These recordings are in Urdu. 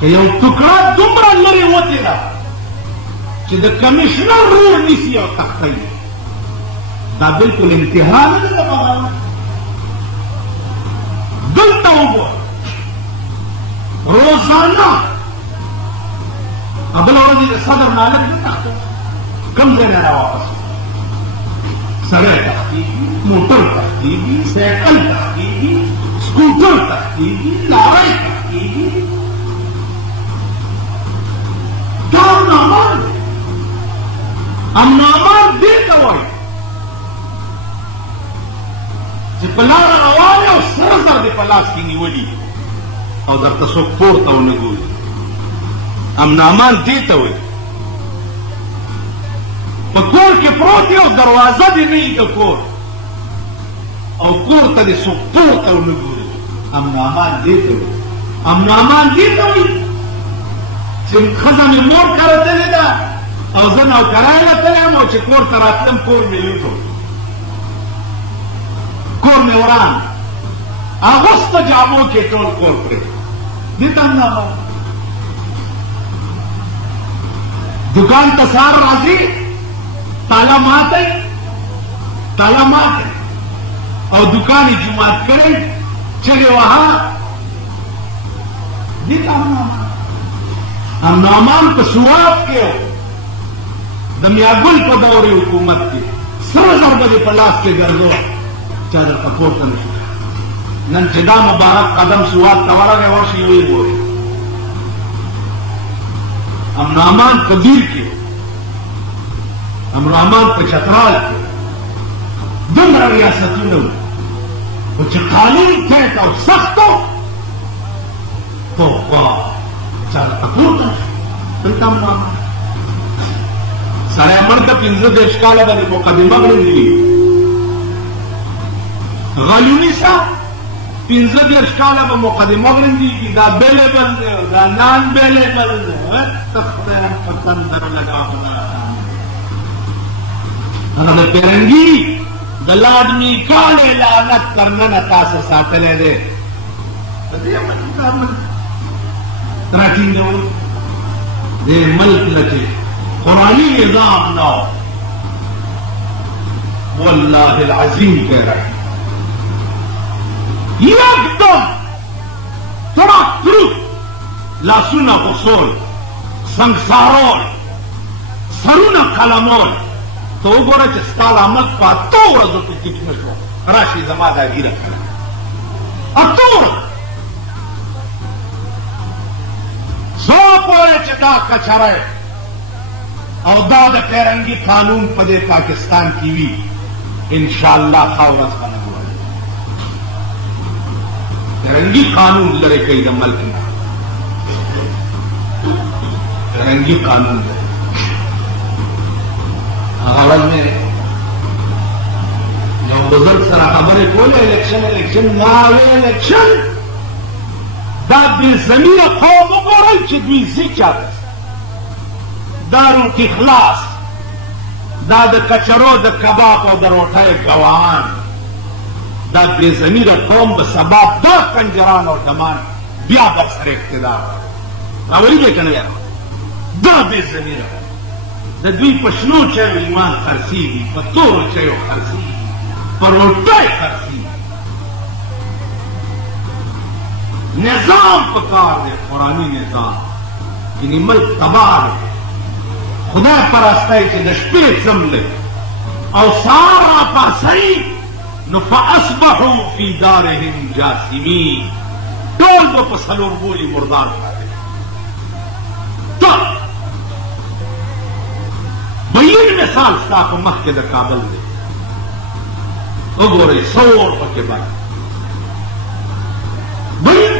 که یو ټوکړه دومره لرې وتې ده چې د کمیشنر رور نیسي او تختی دا بلکل انتها نه ده د بغاوت. دلته وګوره روزانه بله ورځ د صدر نالک نه تخته کوم ځای نه راواپس سړی تختېږي، موټر تختېږي، سایکل تختېږي، سکوټر تختېږي، لاری تختېږي. دا امن امان دی. امن امان دې ته وایي چې په لاره روان یې او سره زر دې په لاس کې نیولي او درته څوک پورته ونه ګوري. امن امان دې ته وایي په کور کې پروت یې او دروازه دې نه وي د کور او کور ته دې څوک پورته ونه ګوري. امن امان دې ته وایي. امن امان دې ته وایي چې ښځه مې مور کره تلې ده او زه نوکرۍ له تللی یم او چې کور ته راتلم کور مې لوټ و، کور مې وران، اغوسته جامو کې ټول کور پرې. دې ته امن امان. دکان ته سهار راځي تالا ماتی او دکان یې جومات کړی چغې وها. دې ته امن امان. امن امان په سواب کې د میاګل په دور حکومت کې سره زر به دې په لاس کې ګرځو چا درته پورته نه شي. نن چې دا مبارک قدم سواد ته ورغی ورشي ویې ګورې. امن امان په دیر کې، امن امان په چترال کې دومره ریاستونه وو خو چې قانون تیت او سخت و توبه چا درته پورته نه شي. دلته امن امان. سړی مړ ته 15 کاله باندې مقدمه غړندي غلو نیسه 15 کاله به مقدمه غړندېږي دا بیلیبل دی دا نان بیلیبل دی. ته خدای په تندر لګاوله هغه د پیرنګي د لاډمي کالې لعنت تر ننه تاسو ساتلی دی. په دې باندې دا ملک راټینګول دې ملک لکې قرآنی نظام نو واللہ العظیم کہہ رہے ہیں یک دم ترک ترک لاسونا غسول سنگسارول سرونا کلمول تو وګوره چې ستا عمل په اتو ورځو کې ټیټ نه شو راشي زما دا ګیره کړه اتو ورځو زه پوهې چې دا کچری او دا د پیرنګي قانون په دې پاکستان کې وي انشاءالله ښه ورځ به نه ګورئ. پیرنګي قانون لرې کوي د ملک نه، پیرنګي قانون لري. هغه ورځ مې یو بزرګ سره خبرې کولې الیکشن ناوې الیکشن دا بې ضمیره قوم وګورئ چې دوی ځي چاته دارو کی خلاص دا د کچرو د کباب او د روټۍ ګواهان دا بې ضمیره قوم به سبا دا کنجران او ډمان بیا در سره اقتدار راولي دی که نه دا بې ضمیره د دوی په شنو چایو ایمان خرڅېږي په تورو چایو خرڅېږي په روټۍ خرڅېږي. نظام پکار دی قرآني نظام یعنی ملک تباه دی. خدای پرستی چې د شپې څملې او سهار راپاڅئ نو فاصبحوا فی دارهم جاثمین ټول به په څلور بولي مردار پاتې ټول. بیین مثال ستا په مخکې د کابل دی وګورئ سور پکې باندې بیین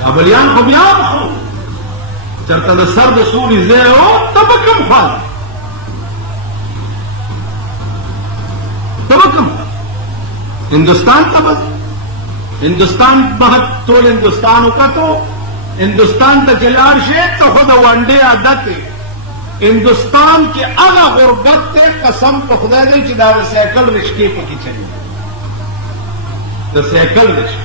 کابلیان خو بیا خو چرته د سر د سوري ځای و ته به کوم خوا ته به کوم هندوستان ته به هندوستان به ټول هندوستان وکتو هندوستان ته چې لاړ شې ته خو د ونډې عادت دی. هندوستان کې هغه غربت دی قسم په خدای دی چې دا د سایکل رشکې پکې چلي د سایکل رشکې